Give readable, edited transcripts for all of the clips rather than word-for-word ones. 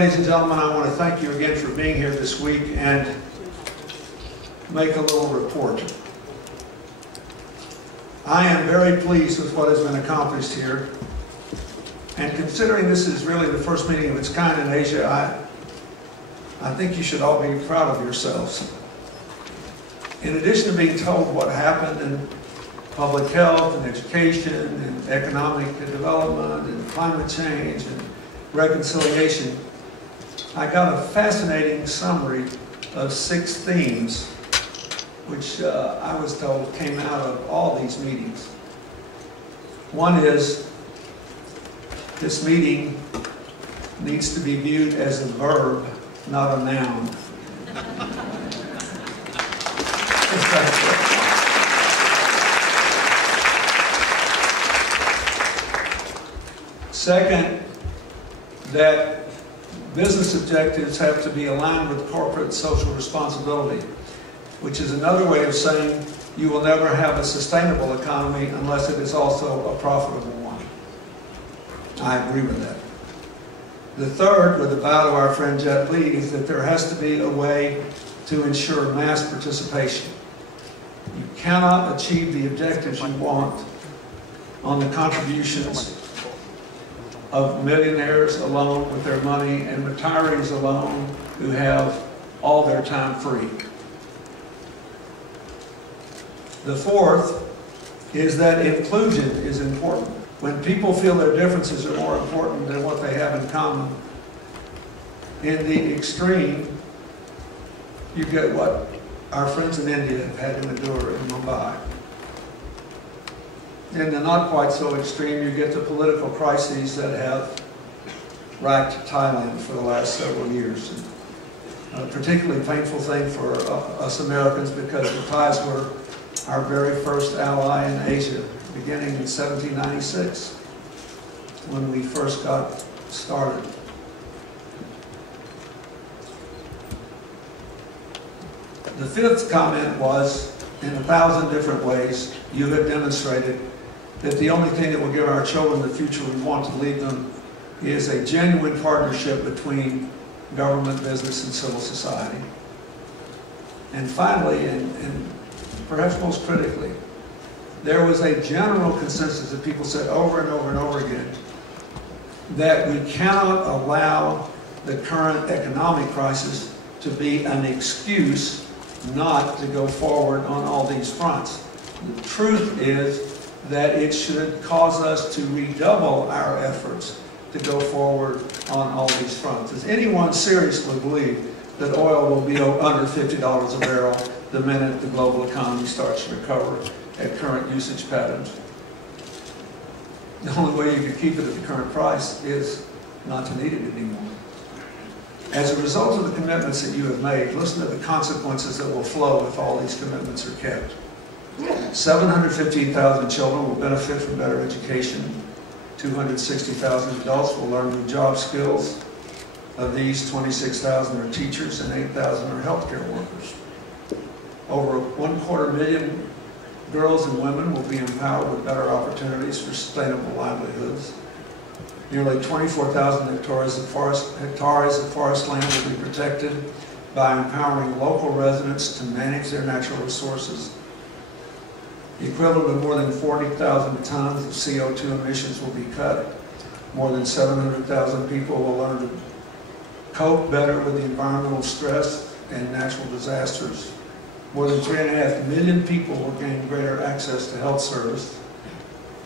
ladies and gentlemen, I want to thank you again for being here this week and make a little report. I am very pleased with what has been accomplished here. And considering this is really the first meeting of its kind in Asia, I think you should all be proud of yourselves. In addition to being told what happened in public health and education and economic development and climate change and reconciliation, I got a fascinating summary of 6 themes which I was told came out of all these meetings. One is, this meeting needs to be viewed as a verb, not a noun. Second, that business objectives have to be aligned with corporate social responsibility, which is another way of saying you will never have a sustainable economy unless it is also a profitable one. I agree with that. The third, with a bow to our friend Jet Li, is that there has to be a way to ensure mass participation. You cannot achieve the objectives you want on the contributions of millionaires alone with their money and retirees alone who have all their time free. The fourth is that inclusion is important. When people feel their differences are more important than what they have in common, in the extreme, you get what our friends in India have had to endure in Mumbai. In the not quite so extreme, you get the political crises that have racked Thailand for the last several years. A particularly painful thing for us Americans, because the Thais were our very first ally in Asia, beginning in 1796, when we first got started. The fifth comment was, in 1,000 different ways, you have demonstrated that the only thing that will give our children the future we want to leave them is a genuine partnership between government, business, and civil society. And finally, and perhaps most critically, there was a general consensus that people said over and over and over again that we cannot allow the current economic crisis to be an excuse not to go forward on all these fronts. The truth is that it should cause us to redouble our efforts to go forward on all these fronts. Does anyone seriously believe that oil will be under $50 a barrel the minute the global economy starts to recover at current usage patterns? The only way you can keep it at the current price is not to need it anymore. As a result of the commitments that you have made, listen to the consequences that will flow if all these commitments are kept. 715,000 children will benefit from better education. 260,000 adults will learn new job skills. Of these, 26,000 are teachers and 8,000 are healthcare workers. Over 250,000 girls and women will be empowered with better opportunities for sustainable livelihoods. Nearly 24,000 hectares of forest land will be protected by empowering local residents to manage their natural resources. The equivalent of more than 40,000 tons of CO2 emissions will be cut. More than 700,000 people will learn to cope better with the environmental stress and natural disasters. More than 3.5 million people will gain greater access to health service.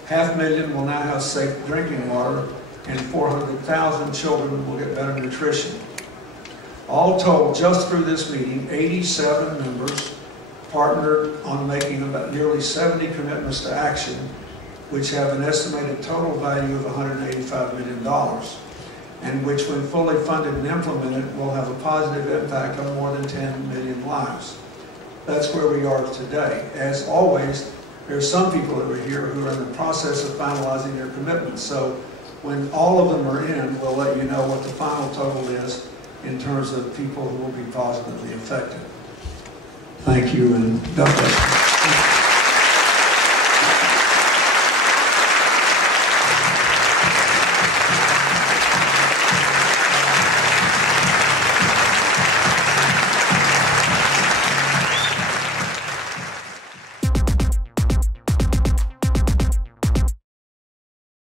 500,000 will now have safe drinking water, and 400,000 children will get better nutrition. All told, just through this meeting, 87 members partnered on making about nearly 70 commitments to action, which have an estimated total value of $185 million, and which, when fully funded and implemented, will have a positive impact on more than 10 million lives. That's where we are today. As always, there are some people that are here who are in the process of finalizing their commitments. So when all of them are in, we'll let you know what the final total is in terms of people who will be positively affected. Thank you, and God bless you.